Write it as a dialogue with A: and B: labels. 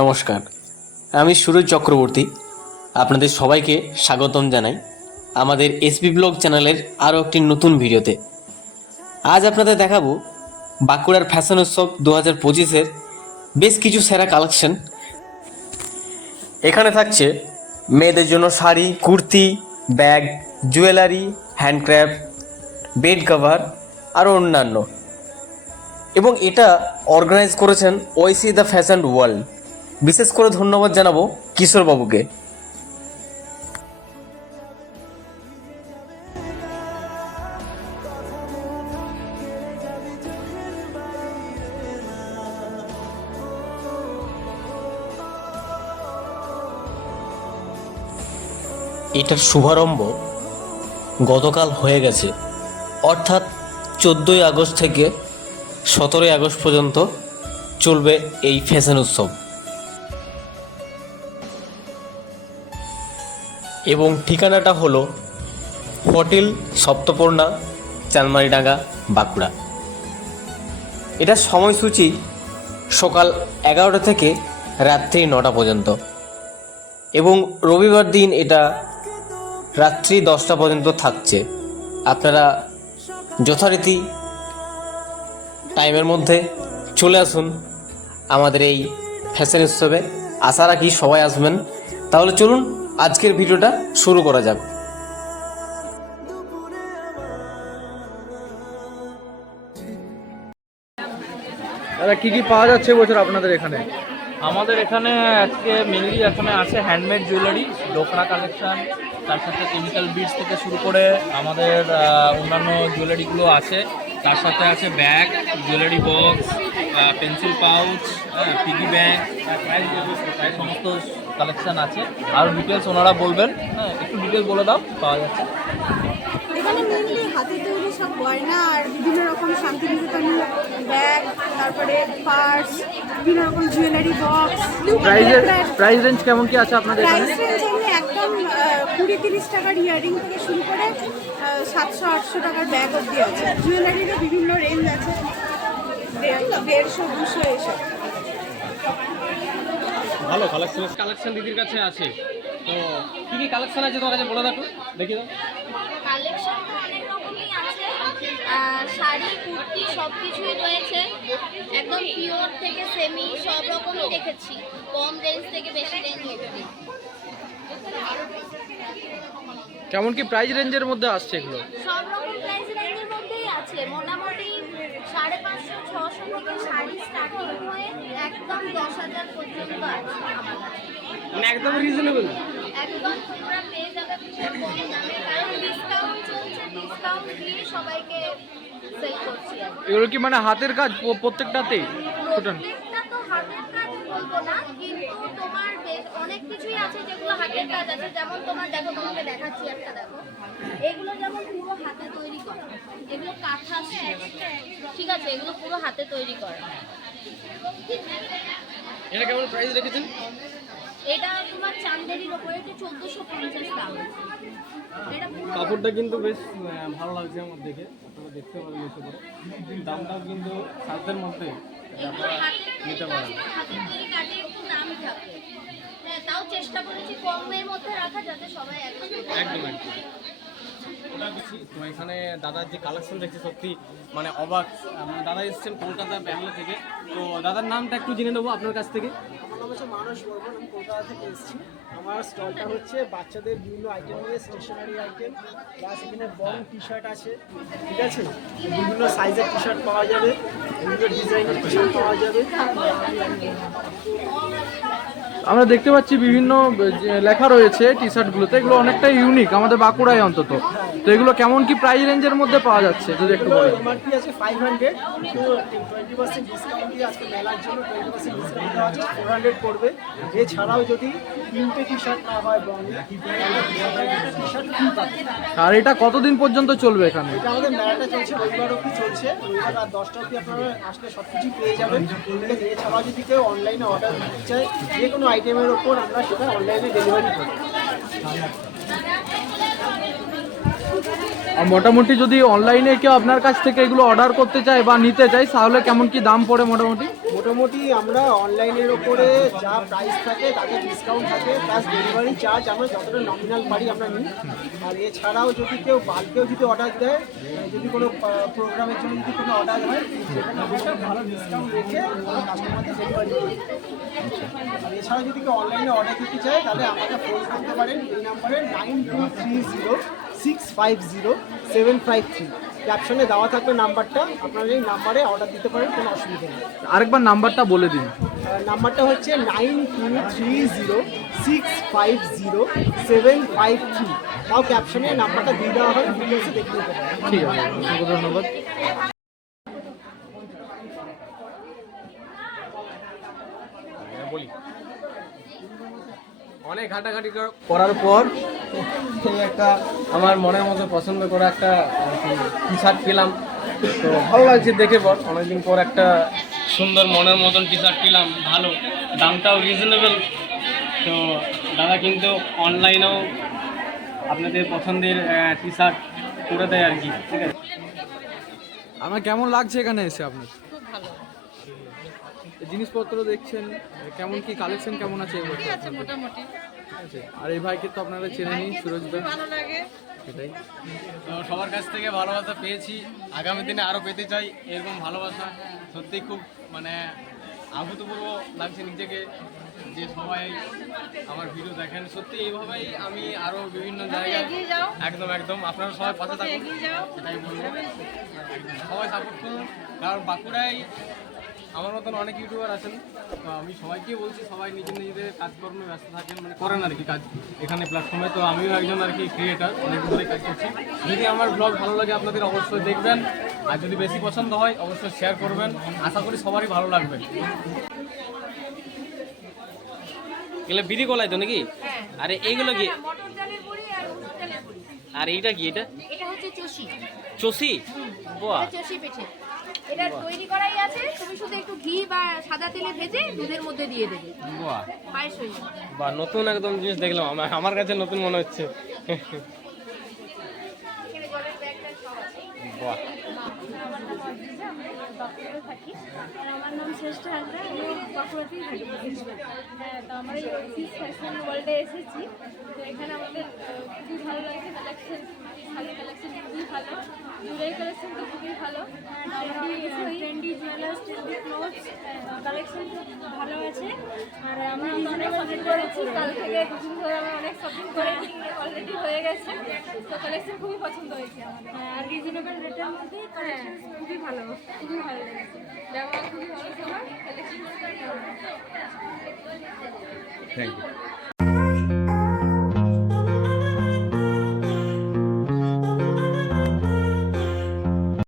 A: নমস্কার, আমি সুরজ চক্রবর্তী। আপনাদের সবাইকে স্বাগতম জানাই আমাদের এসপি ব্লগ চ্যানেলের আরও একটি নতুন ভিডিওতে। আজ আপনাদের দেখাবো বাঁকুড়ার ফ্যাশন উৎসব দু হাজার পঁচিশের বেশ কিছু সেরা কালেকশন। এখানে থাকছে মেয়েদের জন্য sari, kurti, bag, jewellery handcraft bed cover আরও অন্যান্য। এবং এটা অর্গানাইজ করেছেন ওইসি দ্য ফ্যাশন ওয়ার্ল্ড। বিশেষ করে ধন্যবাদ জানাব কিশোরবাবুকে। এটার শুভারম্ভ গতকাল হয়ে গেছে। অর্থাৎ চোদ্দোই আগস্ট থেকে সতেরোই আগস্ট পর্যন্ত চলবে এই ফ্যাশন উৎসব। এবং ঠিকানাটা হলো হোটেল সপ্তপর্ণা চানমারিডাঙ্গা বাঁকুড়া। এটার সময়সূচি সকাল এগারোটা থেকে রাত্রি নটা পর্যন্ত। এবং রবিবার দিন এটা রাত্রি দশটা পর্যন্ত থাকছে। আপনারা যথারীতি টাইমের মধ্যে চলে আসুন আমাদের এই ফ্যাশন উৎসবে। আশা রাখি সবাই আসবেন। তাহলে চলুন আজকের ভিডিওটা শুরু করা যাক।
B: দাদা কি কি পাওয়া যাচ্ছে বছর আপনাদের এখানে?
C: আমাদের এখানে আজকে মেনলি এখানে আছে হ্যান্ডমেড জুয়েলারি ডোকরা কালেকশন তার সাথে কেমিক্যাল বিডস থেকে শুরু করে আমাদের অন্যান্য জুয়েলারিগুলো আছে। তার সাথে আছে bag jewellery box pencil pouch piggy bag প্রায় সমস্ত কালেকশন আছে। আর ডিটেলস ওনারা বলবেন। হ্যাঁ একটু ডিটেলস বলে দাও পাওয়া যাচ্ছে।
D: এখানে মেনলি হাতে তৈরি সব গয়না আর বিভিন্ন রকম ব্যাগ তারপরে পার্স বিভিন্ন রকম jewellery box
B: price price range কেমন কি আছে আপনাদের
D: প্রাইস রেঞ্জ এমনি একদম কুড়ি তিরিশ টাকার ইয়ারিং থেকে শুরু করে সাতশো আটশো টাকার ব্যাগ অবধি আছে। জুয়েলারিরও বিভিন্ন রেঞ্জ আছে। দেড়- দেড়শো দুশো এসব।
C: ভালো কালেকশন কালেকশন দিদির কাছে আছে। তো কী কী কালেকশন আছে তোমার কাছে বলে দেখো দেখি দাও।
E: কালেকশন অনেক রকমই আছে। শাড়ি কুর্তি সব কিছুই রয়েছে। একদম পিওর থেকে সেমি সব রকমই দেখেছি। কম রেঞ্জ থেকে বেশি রেঞ্জ অবধি।
B: কেমন কি প্রাইস রেঞ্জের মধ্যে আসছে এগুলো?
E: সব রকম প্রাইস রেঞ্জের মধ্যেই আছে। মোটামুটি সাড়ে পাঁচশো ছশো থেকে শাড়ি স্টার্টিং হয়ে একদম দশ হাজার পর্যন্ত আছে আমার কাছে
C: মানে একদম রিজনেবল
E: একদম তোমরা পেয়ে যাবে খুব কম দামে কারণ ডিসকাউন্ট চলছে ডিসকাউন্ট দিয়ে সবাইকে সেল করছি আর কি।
B: এগুলো কি মানে হাতের কাজ প- প্রত্যেকটাতেই? টোটাল
E: প্রত্যেকটা তো হাতের কাজ বলব না কিন্তু তোমার বেশ অনেক কিছুই আছে যেগুলো হাতের কাজ আছে। যেমন তোমার দেখো তোমাকে দেখাচ্ছি একটা দেখো। এগুলো যেমন পুরো হাতে তৈরি করা। এগুলো কাঁথা stitch। ঠিক আছে এগুলো পুরো হাতে তৈরি করা।
C: এটা কেমন প্রাইস রেখেছেন?
E: এটা তোমার চান্দেরির ওপরে এটা চোদ্দোশো পঞ্চাশ দাম। আছে। এটা পুরো
C: কাপড়টা কিন্তু বেশ ভালো লাগছে আমার দেখে। আপনারা দেখতে পারেন এসে করে। দামটাও কিন্তু সাধ্যের মধ্যে নিতে পারেন।
E: হাতের তৈরি কাজে একটু দাম থাকে। হ্যাঁ তাও চেষ্টা করেছি কমের মধ্যে রাখা যাতে সবাই
C: একদম একদম। তো এখানে দাদার যে কালেকশন দেখছি সত্যি মানে অবাক। মানে দাদা এসেছেন কলকাতা ব্যাঙ্গালোর থেকে। তো দাদার নামটা একটু জেনে নেব আপনার কাছ থেকে।
F: হচ্ছে মানস বর্মন আমি কলকাতা থেকে এসেছি। আমার স্টলটা হচ্ছে বাচ্চাদের বিভিন্ন আইটেম নিয়ে স্টেশনারি আইটেম প্লাস এখানে বং টি শার্ট আছে। ঠিক আছে? বিভিন্ন সাইজের টি শার্ট পাওয়া যাবে বিভিন্ন ডিজাইনের টি শার্ট পাওয়া যাবে।
B: আমরা দেখতে পাচ্ছি বিভিন্ন লেখা রয়েছে টি শার্টগুলোতে এগুলো অনেকটাই ইউনিক আমাদের বাঁকুড়ায় অন্তত। তো এগুলো কেমন কি প্রাইস রেঞ্জের মধ্যে পাওয়া যাচ্ছে যদি একটু বলেন?
F: এমআরপি আছে ফাইভ হান্ড্রেড কিন্তু টোয়েন্টি পার্সেন্ট ডিসকাউন্ট দিয়ে আজকে মেলার জন্য টোয়েন্টি পার্সেন্ট ডিসকাউন্ট দেওয়া আছে ফোর হান্ড্রেড পড়বে। এছাড়াও যদি তিনটে টি শার্ট না হয় বং টি শার্ট
B: আর এটা কতদিন পর্যন্ত চলবে এখানে?
F: এটা আমাদের মেলাটা চলছে রবিবার অবধি চলছে। রবিবার রাত দশটা অবধি আপনারা আসলে সব কিছুই পেয়ে যাবেন। এছাড়াও যদি কেউ অনলাইনে অর্ডার দিতে চায় যে কোনো আইটেমের ওপর আমরা সেটা অনলাইনে ডেলিভারি করি
B: আর মোটামুটি যদি অনলাইনে কেউ আপনার কাছ থেকে এগুলো অর্ডার করতে চায় বা নিতে চায়, তাহলে কেমন কি দাম পড়ে মোটামুটি?
F: মোটামুটি আমরা অনলাইনের ওপরে যা প্রাইস থাকে, তাতে ডিসকাউন্ট থাকে প্লাস ডেলিভারি চার্জ আমরা যতটা নমিনাল পারি আমরা নিই। আর এছাড়াও যদি কেউ বাল্কেও যদি অর্ডার দেয়, যদি কোনো প্রোগ্রামের জন্য যদি কোনো অর্ডার হয়, সেখানে আমরা ভালো ডিসকাউন্ট রেখে কাস্টমারদের ডেলিভারি করি আর এছাড়া যদি কেউ অনলাইনে অর্ডার দিতে চায়, তাহলে আমাকে ফোন করতে পারেন, এই নাম্বারে nine two three zero six five zero seven five three ক্যাপশনে দেওয়া থাকবে নাম্বারটা আপনারা এই নাম্বারে অর্ডার দিতে পারেন কোনো অসুবিধা নেই।
B: আরেকবার নাম্বারটা বলে দিন।
F: নাম্বারটা হচ্ছে nine two three zero six five zero seven five three তাও ক্যাপশনে নাম্বারটা দিয়ে দেওয়া হয় ডিটেলসে দেখে নিতে
B: ঠিক আছে ধন্যবাদ
C: অনেক ঘাটাঘাটি করার পর এই একটা আমার মনের মতো পছন্দ করা একটা টি শার্ট পেলাম। তো ভালো লাগছে দেখে পর অনেকদিন পর একটা সুন্দর মনের মতন টি শার্ট পেলাম ভালো। দামটাও রিজনেবল তো দাদা কিন্তু অনলাইনেও আপনাদের পছন্দের টি শার্ট করে দেয় আর কি ঠিক আছে?
B: আমার কেমন লাগছে এখানে এসে আপনার? জিনিসপত্র দেখছেন কেমন কি কালেকশন কেমন আছে
G: মোটামুটি।
B: আছে। আর এই ভাইকে তো আপনারা চেনে নিন সুরজ দা
G: ভালো লাগে।
B: এটাই
C: তো সবার কাছ থেকে ভালোবাসা পেয়েছি। আগামী দিনে আরও পেতে চাই এরকম ভালোবাসা। সত্যি খুব মানে আভূতপূর্ব লাগছে নিজেকে যে সবাই আমার ভিডিও দেখেন। সত্যি এইভাবেই আমি আরও বিভিন্ন জায়গায় একদম একদম। আপনারা সবাই পাশে থাকুন। সেটাই বলব। সবাই সাপোর্ট করুন। কারণ বাঁকুড়ায় আমার মতন অনেক ইউটিউবার আছেন। তো আমি সবাইকে বলছি সবাই নিজের নিজেদের কাজকর্মে ব্যস্ত থাকেন মানে করেন আর কি কাজ এখানে প্ল্যাটফর্মে তো আমিও একজন আর কি ক্রিয়েটার অনেক ধরে কাজ করছি। যদি আমার ব্লগ ভালো লাগে আপনাদের অবশ্যই দেখবেন। আর যদি বেশি পছন্দ হয় অবশ্যই শেয়ার করবেন। আশা করি সবারই ভালো লাগবে।
H: এগুলো বিড়ি কলাই তো নাকি? আরে এইগুলো কি?
E: আর
H: এইটা কি এটা?
E: এটা হচ্ছে চষি।
H: চষি? বাহ।
E: এটা চষি পিঠে। এটা তৈরি করাই আছে। তুমি শুধু একটু ঘি বা সাদা তেলে ভেজে দুধের মধ্যে দিয়ে দেবে।
H: বাহ।
E: পায়েস হয়ে যাবে।
H: নতুন একদম জিনিস দেখলাম। আমার আমার কাছে নতুন মনে হচ্ছে।
E: এখানে জলের ব্যাগটা সব আছে।
H: বাহ।
I: আমার নাম শ্রেষ্ঠ হাজরা আমি বাঁকুড়াতেই থাকি। হ্যাঁ তো আমরা এই ফ্যাশন ওয়ার্ল্ডে এসেছি। তো এখানে আমাদের খুবই ভালো লাগছে কালেকশন শাড়ি কালেকশন খুবই ভালো। জুয়েলারি কালেকশন তো খুবই ভালো। Trendy jewellers trendy clothes collection ভালো আছে। আর আমরা অনেক শপিং করেছি। কাল থেকে দুদিন ধরে আমরা অনেক শপিং করেছি অলরেডি হয়ে গেছে। তো কালেকশন খুবই পছন্দ হয়েছে আমাদের। হ্যাঁ, আর রিজনেবল রেটের মধ্যে কালেকশন খুবই ভালো। খুবই ভালো লেগেছে। ব্যবহার খুবই ভালো সবার কালেকশন
J: থ্যাংক ইউ